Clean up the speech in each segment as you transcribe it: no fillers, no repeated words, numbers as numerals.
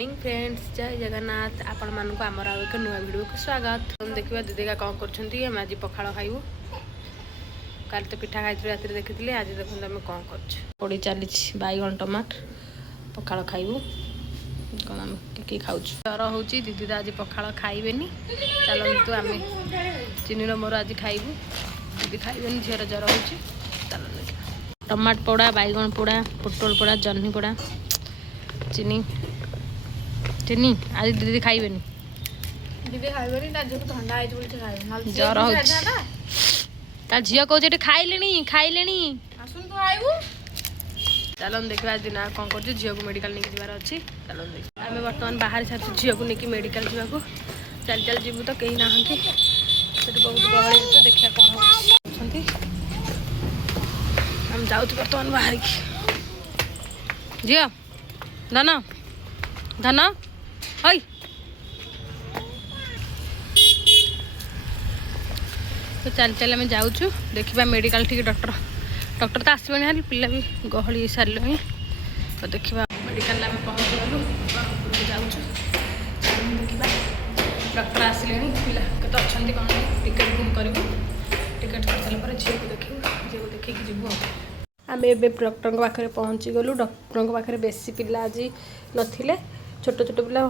Morning friends, जय जगन्नाथ। आपण मानक आमर आउ एक नुआ वीडियो को स्वागत। हम देखिए दीदी कौन कर आज पखाड़ खाइबू। कल तो पिठा खाई रात देखी आज देखते आम कौन कर चली बैगन टमाटर पखाड़ खाइबू। कौन आम कि खाऊ जर हो दीदी तो आज पखाड़ खाइबे। चलतु आम चिनी मोर आज खाइबू। दीदी खाइबे झीर जर हो चल टमाटर पोड़ा बैगन पोड़ा पोटल पोड़ा जह्नी पोड़ा चिनी चिनी आज दीदी खाइबेनी। दीदी खाइबेनी ता झियो ठंडा आइ बोलते खाइबे जर हो ता झियो कहू खाइलेनी खाइलेनी आसुन तो आइबू। चलो देखा आज दिन कौन कर झील को मेडिकल नहीं जबार अच्छी। चलो देख आम बर्तमान बाहर सारी झील को लेकिन मेडिकल जावाक चल चल जीवु तो कहीं ना बहुत गहली तो देखा कौन होती। हम जाऊँ बर्तमान बाहर की झील धन धन हई तो चल चल आम जाऊँ देखा मेडिकल ठीक डॉक्टर डॉक्टर तो आसबे ना पिला भी गहली सारे तो देखा मेडिकल आम पहुँच गलु जाऊँ देखा डॉक्टर आसिले पिला के अच्छा कौन टिकेट बुक करूँ टिकेट कर सारापर झील को देखू झील को देखिए जीवु। आम ए डॉक्टर पाखे पहुँची गलु। डॉक्टर पाखे बेसी पिला आज नथिले छोट छोट पिला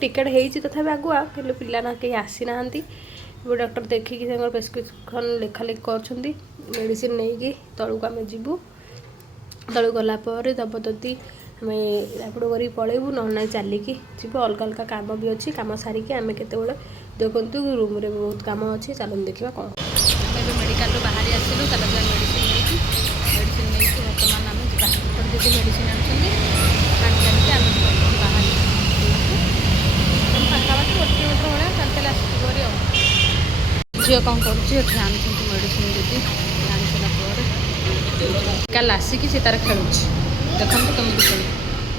टिकेट होती तथा आगुआ कि पिला ना कहीं आसी ना डॉक्टर देखिकी प्रेस्क्रिप्शन लेखा लेखि कर मेडिसिन नहीं तलू आम जीवु। तलू गलापर जबरदस्ती आम एपड़ कर पलैबू ना ना चलिकी जीव अलग अलग कम भी अच्छी कम सारिकी आम केत देखु रूम रे बहुत कम अच्छी। चलो देखा कौन मेडिकल बाहरी आसलु चल मेडिसिन नहीं बर्तमान आम जी मेडिसिन आनी आम बाहर पाखापाखि 1 किलोमीटर भाया चल चल आसरी झील कौन कर मेडिसिन दीदी आनी सारापर कल आसिकी से तार खेलु देखो कमी खेल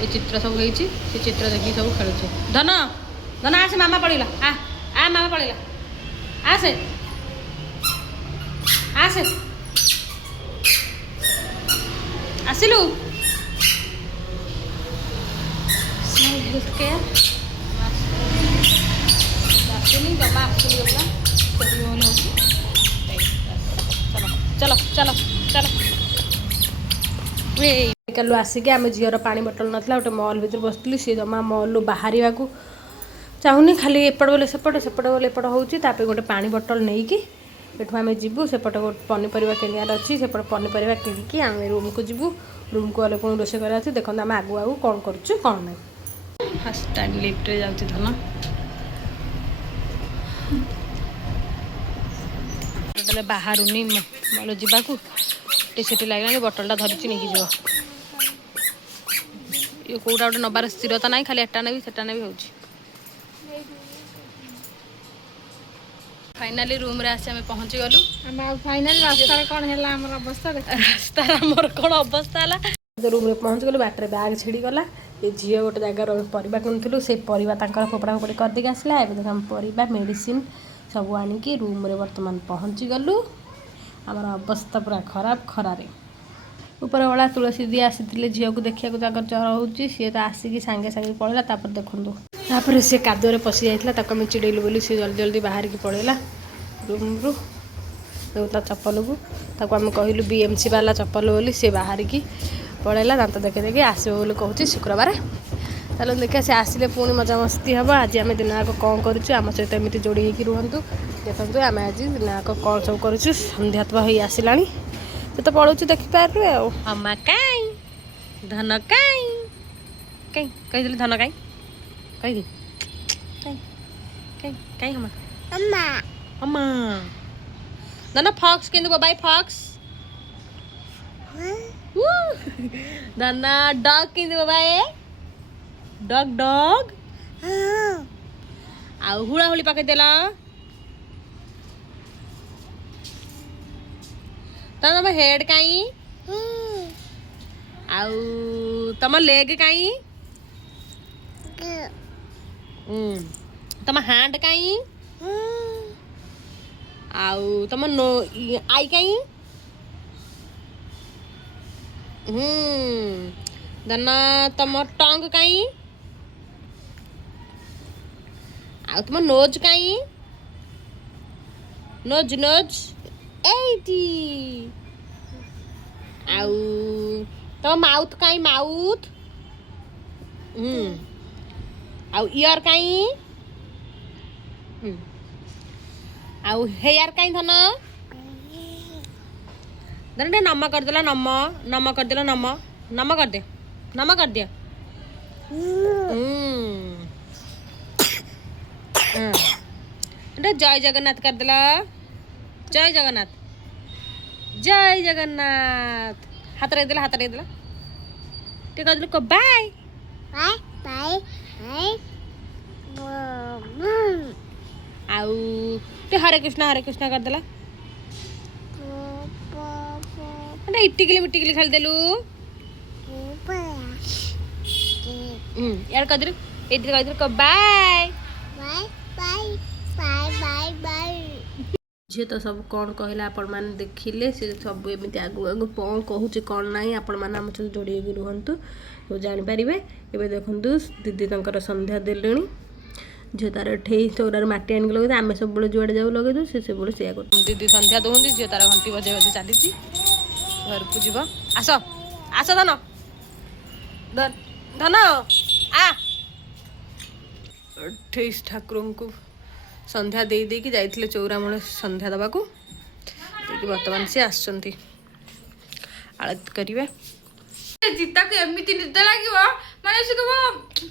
ये चित्र सब होती चित्र देखिए सब खेलुचे। धन धन आसे मामा पड़ेगा आ मामा पड़ेगा आसे आसे आसिलु हेल्थ केयर आसनी जमा आसनी चलो चलो चलो मेडिकल आसिक आम झीर पानी बोतल नाला गोटे मॉल भर बसती सी जमा मॉल बाहर को चाहूनी खाली एपट बोले सेपट सेपट बोले एपट होता गोटे पानी बोतल नहीं कि एठू आम जीवु सेपट पनीपरिया किणार अच्छी सेपट पनीपरिया किणिकी आम रूम को जीवु। रूम को गले पुणी रोषे कर देखो आम आगु आगु कौन करुँ कौन ना फास्ट टाइम लिफ्ट जाऊँ धन टोटाल बाहरुनी मल जावाक टी लगे बटलटा धरी नहीं जीव ये कौटा गोटे नबार स्थिरता ना खाली एटा नेबी सेटा नेबी हो। फाइनाली रूम रे आसे आम पहुँची गलु। फाइनल रास्ता कौन है अवस्था रास्ता आमर कौन अवस्था है रूम रे पहुँच गलु। बाटर बैग छिड़गला ये झील गोटे जगार परिवा किणुलु से परिवा फोपड़ा फोपड़ी करदेक आसला देख आम परिवा मेडिसिन सब आनिकी रूम रे बर्तमान पहुँची गलु। आमर अवस्था पूरा खराब खरारे ऊपर वाला तुलसी दी आसी झील को देखा जर हो सी तो आसिकी सांगे सांगे पड़ेगा देखूँ तापर सी कादुरे पशि जाता आम चिड़ेलु बोली सी जल्दी जल्दी बाहर की पड़ेगा रूम रू देता चप्पल को आम कहलु BMC वाला चप्पल बोली सी बाहर की पड़ेगा दांत देखे देखे आसो बोली कहूँ शुक्रवार। चलो देखा सी आसिले पुणी मजा मस्ती हम आज आम दिन जाक कौन करूँ आम सहित एमती जोड़ी होकर रुहतु देखते आम आज दिन जाक कौन सब करूँ सन्ध्या तो हो आसला से तो पढ़ु देखिपारू आमा कहीं धन कहीं कहीं कही धन कहीं कही कहीं कहीं कहीं हम अम्मा अम्मा धन फॉक्स किंतु बाबाई फॉक्स धन डॉग किंतु बाबाई डॉग डॉग आउ हुड़ा हुड़ी पकड़ देला तम हेड कहीं आउ तम लेग कहीं तम हैंड कहीं आउ तम नो आई कहीं धना तम टंग कहीं ଆଉ ତୁମ ନୋଜ୍ କାଇଁ ନୋଜ୍ ନୋଜ୍ ଏଇଠି ଆଉ ତମ ମାଉଥ କାଇଁ ମାଉଥ ଆଉ ଇୟର କାଇଁ ଆଉ ହେୟାର କାଇଁ ଧନ ଧନ ଟିକେ ନମ କରିଦେଲା ନମ କରିଦେଲା ନମ କରିଦିଅ ନମ କରିଦିଅ ଜୟ ଜଗନ୍ନାଥ କରିଦେଲା ଜୟ ଜଗନ୍ନାଥ ହାତ ରହିଦେଲା ଟିକେ କହିଦେଲୁ କ ବାଏ ଆଉ ଟିକେ ହରେ କୃଷ୍ଣ କରିଦେଲା ଇଟିକିଲି ଖେଳିଦେଲୁ यार कदर इधर कदर को बाय झे तो सब कौन कहला आपण माने देखिले से सब एमिति आगु आगु कौन कहूचे कौन नाही आपण माने हम से जोड़ी रुहंतु तो जानि परिबे एबे देखंतु दीदी तंकर संध्या देलेनी झे तार ठेई तोरार माटी आन लगे आमे सब बळे जुआडे जाऊ लगे दो से बळे सेया कर दीदी संध्या दोहंती झे तार घंटी बजे बजे चालीची घर को जीवा आसो धन धन आ 28 ठाकुर को संध्या दे दे कि जाइथिले चौरा मूले संध्या दबा को देखि वर्तमान से आछंती आरती करिवे जीता को एमिति निद लागिवो माने से कहबो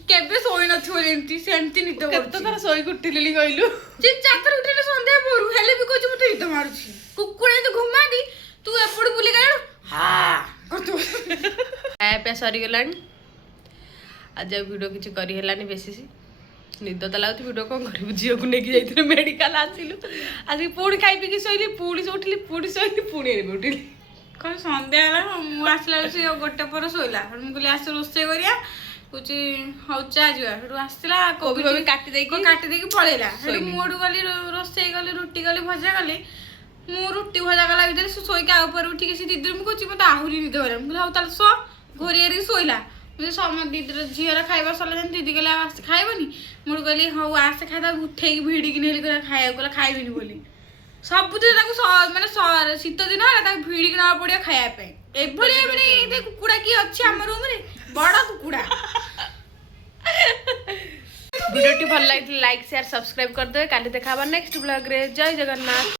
केबे सोई नथिवो जेंती सेंती निद करतो केतो तार सोई कुटिलेली कहलु जे चातर उठिले संध्या पोरु हेले भी कहछ मते निद मारुछि कुकुडे तो घुमा दी तू एपड़ बुली गयो हां करतो पे सरी गलानी आज वीडियो किसी करी हेलानी बेसी निद तो लगुच वीडियो कौन कर झील को लेकिन जाइए मेडिकल आसिलु आज पुणी खाई पी शोली पुणी से उठिली पुणी शोली पुणी उठिली कौन संध्या मु आसला से गोटे पर शोला मुझे कहली आस रोसे करिया कुछ हौ चा जा आसला कोबी कोबी काटी देकी पळेला मुडू गली रोसे गली रुटी गली भजा गली मु रुटी भजा गला भीतर शोईक आ ऊपर उठिक से दीदी मुझे कहूँ मत आहरी निद हो हौ ताल शो घोरी शोला मुझे सम दीदी झीर खाଇବା सरला दीदी कहला खाइबनी मुझे कहली हौ आसे खाई उठे भिड़िकी नेली खाया कहला खाइबिनी बोली सबुदिन माने शीत दिन है भिड़िकी ना पड़िया खायापे एभली कुकुड़ा किए अच्छी आम रूम रे बड़ कुकुड़ा वीडियो भल लगे लाइक शेयर सब्सक्राइब कर दे काली देखा नेक्स्ट ब्लॉग रे जय जगन्नाथ।